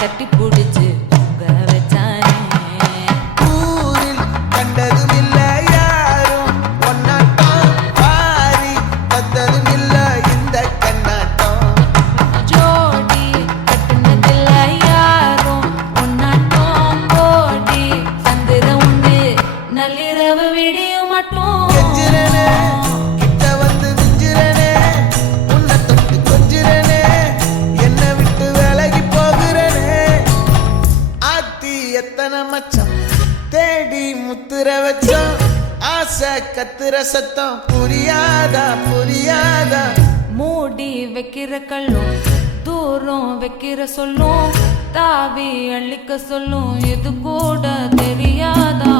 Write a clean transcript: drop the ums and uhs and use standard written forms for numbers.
கட்டி பிடிச்சு தூங்க வச்சானே. ஊரில் கண்டதும் இல்ல யாரும் ஒன்னாட்டம், பாரி கத்ததும் இல்ல இந்த கண்ணாட்டம். ஜோடி கட்டுனதில்ல யாரும் ஒன்னாட்டம், போடி சந்திர உண்டு நள்ளிரவு விடியும் மட்டும். கெஞ்சிரனே, கிட்ட வந்து மிஞ்சிரனே, உன்னை தொட்டு கொஞ்சிரனே, என்னை விட்டு விலகி போகிறனே. ஆத்தி எத்தனை மச்சம் தேடி முத்துற வச்சோம், ஆசை கத்துற சத்தம் புரியாதா புரியாதா. மூடி வைக்கிற கல்லும் தூரம் வைக்கிற சொல்லும், தாவி அள்ளிக்க சொல்லும், இது கூட தெரியாதா.